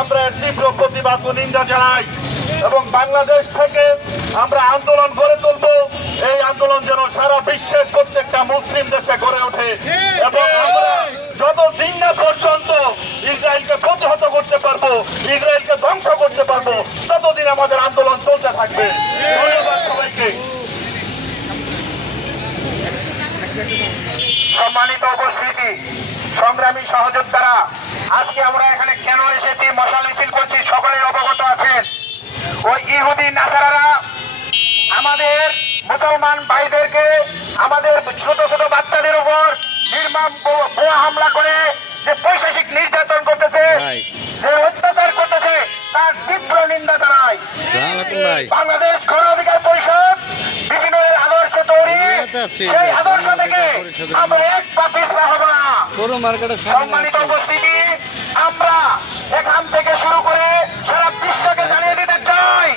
আমরা এর তীব্র প্রতিবাদ ও নিন্দা জানাই এবং বাংলাদেশ থেকে আমরা আন্দোলন গড়ে তুলব। এই আন্দোলন যেন সারা বিশ্বের প্রত্যেকটা মুসলিম দেশে গড়ে ওঠে এবং আমরা যতদিন না পর্যন্ত ইসরায়েলকে প্রতিহত করতে পারবো, ইসরায়েলকে ধ্বংস করতে পারবো, ততদিন আমাদের আন্দোলন চলতে থাকবে। ধন্যবাদ সবাইকে। সম্মানিত উপস্থিতি, সংগ্রামী সহযোদ্ধারা, আজকে আমরা এখানে কেন এসেছি, মশাল মিছিল করছি, সকলের অবগত আছেন। ওই ইহুদি নাসারারা আমাদের মুসলমান ভাইদেরকে, আমাদের ছোট ছোট বাচ্চাদের উপর নির্মম বোমা হামলা করে যে পৈশাচিক নির্যাতন করতেছে, যে অত্যাচার করতেছে, তার তীব্র নিন্দা জানাই। বাংলাদেশ গণ অধিকার পরিষদ বিভিন্ন আদর্শ তৈরি, সেই আদর্শ থেকে আমরা এক পা পিছপা হব না। সম্মানিত উপস্থিতি, আমরা এখান থেকে শুরু করে সারা বিশ্বকে জানিয়ে দিতে চাই,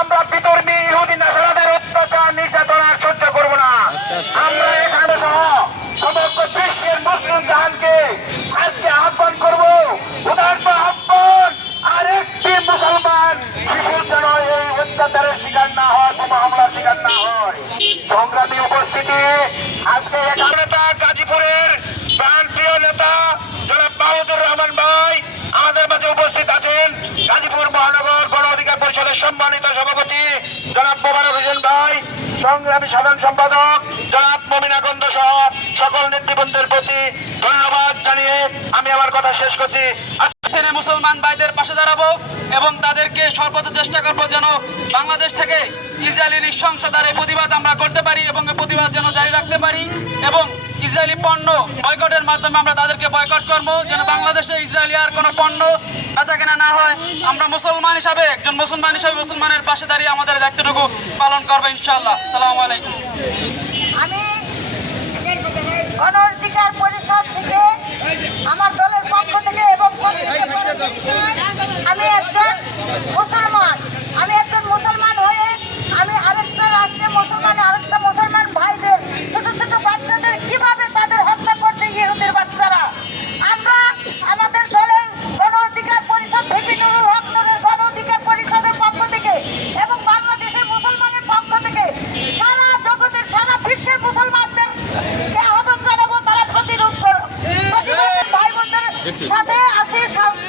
আমরা বিধর্মী ইহুদি নাসারাদের অত্যাচার নির্যাতন আর সহ্য করব না। আমরা এখানে সহ সমগ্র বিশ্বের মুসলিম জাহানকে আজকে আহ্বান করব, উদাহরণ আহ্বান, আর একটি মুসলমান শিশু যেন এই অত্যাচারের শিকার না হয়, বোমা হামলার শিকার না হয়। সংগ্রামী উপস্থিতি, আজকে এখানে নেতা গাজীপুরের প্রাণপ্রিয় নেতা জনাব মাহমুদুর রহমান ভাই আমাদের মাঝে উপস্থিত আছেন। গাজীপুর মহানগর গণ অধিকার পরিষদের সম্মানিত সভাপতি জনাব মোবারক হোসেন ভাই, সংগ্রামী সাধারণ সম্পাদক জনাব মমিনাগন্ধ সহ সকল নেতৃবৃন্দের প্রতি ধন্যবাদ জানিয়ে আমি আমার কথা শেষ করছি। মুসলমান ভাইদের পাশে দাঁড়াবো এবং তাদেরকে সর্বোচ্চ চেষ্টা করবো যেন বাংলাদেশ থেকে ইসরায়েলি নৃশংসতার এই প্রতিবাদ আমরা করতে পারি এবং এই প্রতিবাদ যেন জারি রাখতে পারি এবং ইসরায়েলি পণ্য বয়কটের মাধ্যমে আমরা তাদেরকে বয়কট করবো, যেন বাংলাদেশে ইসরায়েলি আর কোনো পণ্য বেচা কেনা না হয়। আমরা মুসলমান হিসাবে, একজন মুসলমান হিসাবে মুসলমানের পাশে দাঁড়িয়ে আমাদের দায়িত্বটুকু পালন করবো ইনশাআল্লাহ। আসসালামু আলাইকুম। আমি গণ অধিকার পরিষদ থেকে, আমার দলের পক্ষ থেকে এবং আমি একজন মুসলমান হয়ে আমি আরেকটা রাষ্ট্রের আরেকটা মুসলমান ভাইদের, ছোট ছোট বাচ্চাদের কিভাবে তাদের হত্যা করছে ইহুদির বাচ্চারা, আমরা আমাদের দলের গণ অধিকার পরিষদ ভিপি নুরুল হক নুরুল গণ অধিকার পরিষদের পক্ষ থেকে এবং বাংলাদেশের মুসলমানের পক্ষ থেকে সারা জগতের, সারা বিশ্বের মুসলমানদের আহ্বান জানাবো, তারা প্রতিরোধ ভাই বোনদের সাথে আছি,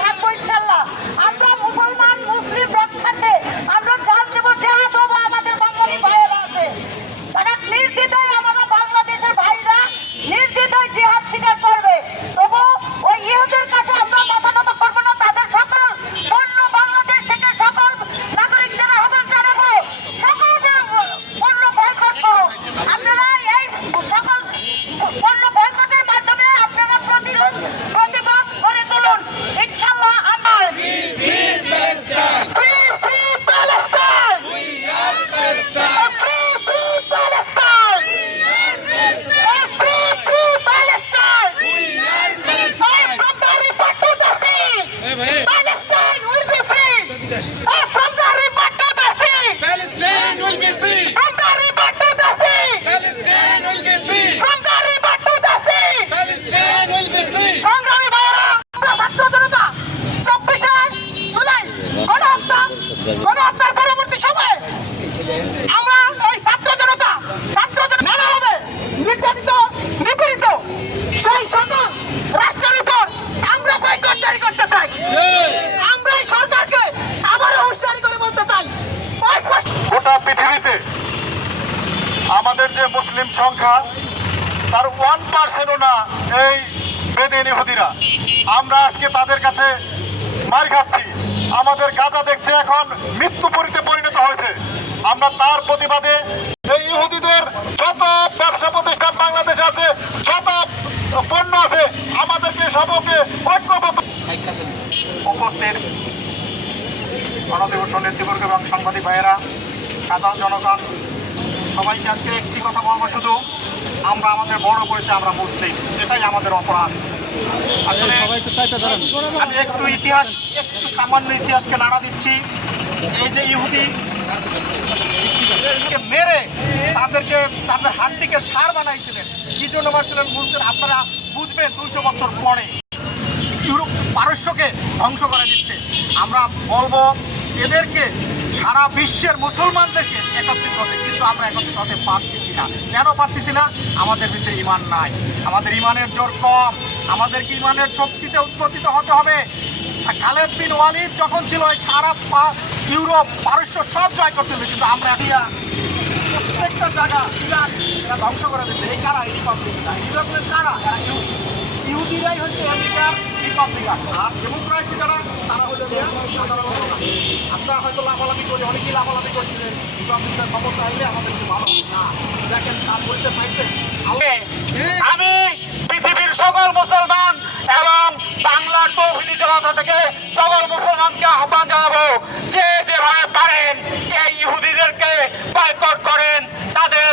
থাকবো ইনশাল্লাহ। আমরা মুসলমান মুসলিম রক্ষার্থে আমরা জান দেবো, জেহাদ হবো। আমাদের বাঙালি ভাইয়েরা আছে, তারা নির্দ্বিধায়, আমরা বাংলাদেশের ভাইরা নির্দ্বিধায় জেহাদ স্বীকার করবে। তবু ওই ইহুদের কাছে আমরা মাথা নত করবো না। তাদের সকল পণ্য বাংলাদেশ থেকে সকল নাগরিকদের আহ্বান জানাবো, সকল পণ্য বয়কট করুন। আপনারা এই সকল পণ্য বয়কটের মাধ্যমে আপনারা প্রতিবাদ করে তুলুন ইনশাআল্লাহ। গণহত্যার পরবর্তী সময়ে আমরা এই ছাত্র জনতা নানাভাবে নির্যাতিত, নিপীড়িত সেই সকল রাষ্ট্রের উপর আমরা বয়কট জারি করতে চাই। আমরা এই সরকারকে আবারও হুঁশিয়ারি করে বলতে চাই, গোটা পৃথিবীতে আমাদের যে মুসলিম সংখ্যা তার 1%ও না এই বেদিন ইহুদিরা। আমরা আজকে তাদের কাছে মার খাচ্ছি, আমাদের গাজা দেখতে এখন মৃত্যুপুরীতে পরিণত হয়েছে। আমরা তার প্রতিবাদে এই ইহুদিদের যত ব্যবসা প্রতিষ্ঠান বাংলাদেশে আছে, যত পণ্য আছে, আমাদেরকে সবকে ঐক্যবদ্ধ উপস্থিত গণদিবস নেতৃবর্গ এবং সাংবাদিক ভাইয়েরা, সাধারণ জনগণ, সবাইকে আজকে একটি কথা বলবো, শুধু আমরা আমাদের বড় করেছি, আমরা মুসলিম, এটাই আমাদের অপরাধ। আসলে আমি একটু সামান্য ইতিহাসকে নাড়া দিচ্ছি। এই যে ইহুদি মেরে তাদের হাড্ডিকে সার বানাইছিলেন, কি জন্য মারছিলেন বলছেন আপনারা বুঝবেন 200 বছর পরে। পারস্যকে ধ্বংস করে দিচ্ছে। আমরা বলবো এদেরকে সারা বিশ্বের মুসলমানদেরকে একত্রিত হতে, কিন্তু আমরা একত্রিত হতে পারতেছি না। কেন পারতেছি না? আমাদের ভিতরে ইমান নাই, আমাদের ইমানের জোর কম। আমাদেরকে ইমানের শক্তিতে উদ্বোধিত হতে হবে। খালেদ বিন ওয়ালিদ যখন ছিল সারা ইউরোপ পারস্য সব জয় করতে হবে, কিন্তু আমরা প্রত্যেকটা জায়গা ইরাক এরা ধ্বংস করে দিচ্ছে। এই কারা? এই রিপাবলিকান। ইউরোপের কারা? ইহুদিরাই হচ্ছে আমেরিকার রিপাবলিকান। আর ডেমোক্রেসি যারা, তারা হলো সাধারণ লোক। আমরা হয়তো লাফালাফি করি, অনেকেই লাফালাফি করছিলেন রিপাবলিকান ক্ষমতা হলে আমাদের একটু ভালো না। দেখেন তার পরিচয় পাইছে। আমি পৃথিবীর সকল মুসলমান এবং বাংলার তৌহিদি জনতা থেকে সকল মুসলমানকে আহ্বান জানাবো, যে যেভাবে পারেন এই ইহুদিদেরকে বয়কট করেন, তাদের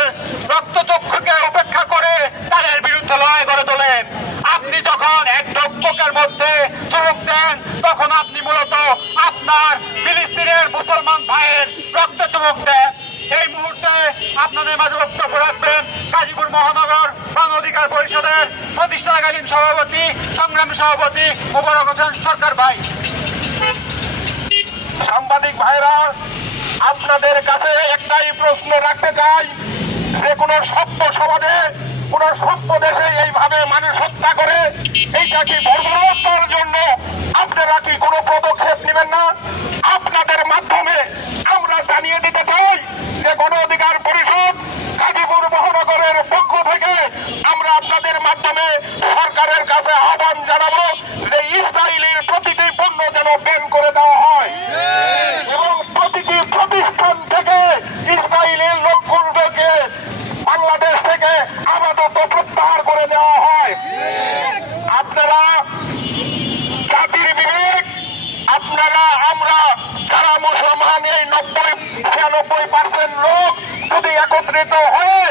রক্তচক্ষুকে উপেক্ষা করে তাদের বিরুদ্ধে লড়াই করে তোলেন। আপনি যখন এক দক্ষকের মধ্যে চুমুক দেন, তখন আপনি মূলত আপনার ফিলিস্তিনের মুসলমান ভাইয়ের রক্ত চুমুক দেন। এই মুহূর্তে আপনাদের মাঝে বক্তব্য রাখবেন গাজীপুর মহানগর গণ অধিকার পরিষদের প্রতিষ্ঠাকালীন সভাপতি, সংগ্রামী সভাপতি মোবারক হোসেন সরকার ভাই। সাংবাদিক ভাইরা, আপনাদের কাছে একটাই প্রশ্ন রাখতে চাই, যে কোনো সভ্য সমাজে, কোন সভ্য দেশে এইভাবে মানুষ হত্যা করে, এইটা কি বর্বরতার জন্য আপনারা কি কোনো পদক্ষেপ নেবেন না? আপনাদের মাধ্যমে আমরা জানিয়ে দিতে চাই যে গণ অধিকার পরিষদ গাজীপুর মহানগরের পক্ষ থেকে আমরা আপনাদের মাধ্যমে সরকারের কাছে আহ্বান জানাবো যে ইসরায়েলের প্রতিটি পণ্য যেন ব্যান করে দেওয়া হয় এবং প্রতিটি প্রতিষ্ঠান থেকে ইসরায়েলের লোকগুলোকে বাংলাদেশ থেকে আপাতত প্রত্যাহার করে দেওয়া হয়। আপনারা জাতির বিবেক, আপনারা আমরা যারা মুসলমান এই 90-96% লোক যদি একত্রিত হয়ে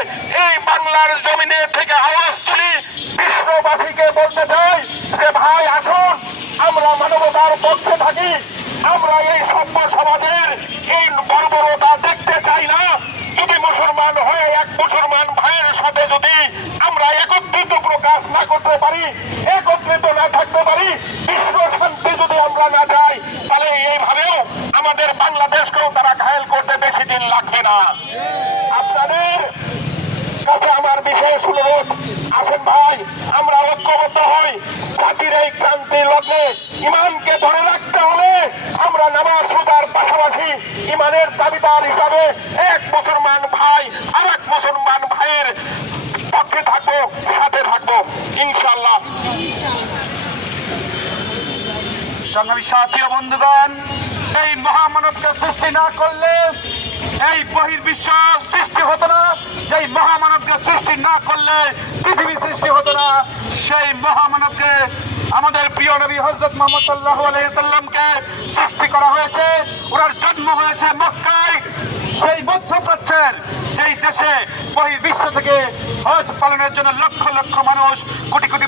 এই বাংলার জমিনে থেকে আওয়াজ তুলি, বিশ্ববাসীকে বলতে চাই যে ভাই আসুন, আমরা মানবতার পক্ষে থাকি। আমরা এই সভ্য সমাজের এই বর্বরতা দেখতে চাই না। যদি মুসলমান হয়ে এক মুসলমান ভাইয়ের সাথে যদি আমরা একত্রিত প্রকাশ না করতে পারি, একত্রিত না থাকতে পারি, বিশ্ব শান্তি যদি আমরা না যাই, তাহলে এইভাবেও আমাদের বাংলাদেশকেও তারা ঘায়েল করতে বেশি দিন লাগবে না। আপনাদের কাছে আমার বিশেষ অনুরোধ, আসেন ভাই আমরা ঐক্যবদ্ধ হই। জাতির এই ক্রান্তি লগ্নে ইমানকে ধরে রাখতে হলে আমরা নামাজ রোজার পাশাপাশি ইমানের দাবিদার হিসাবে এক মুসলমান ভাই আর এক মুসলমান ভাইয়ের পক্ষে থাকবো, সাথে থাকবো ইনশাল্লাহ। সংগ্রামী সাথী ও বন্ধুগণ, এই মহামানবকে সৃষ্টি না করলে এই বহির্বিশ্ব সৃষ্টি হতো না। যেই মহামানবকে সৃষ্টি না করলে পৃথিবী সৃষ্টি হতো না। সেই মহামানবকে, আমাদের প্রিয় নবী হযরত মুহাম্মদ সাল্লাল্লাহু আলাইহি সাল্লামকে সৃষ্টি করা হয়েছে। ওনার জন্ম হয়েছে মক্কায়, সেই মধ্যপ্রাচ্যের যেই দেশে বহির্বিশ্ব থেকে হজ পালনের জন্য লক্ষ লক্ষ মানুষ, কোটি কোটি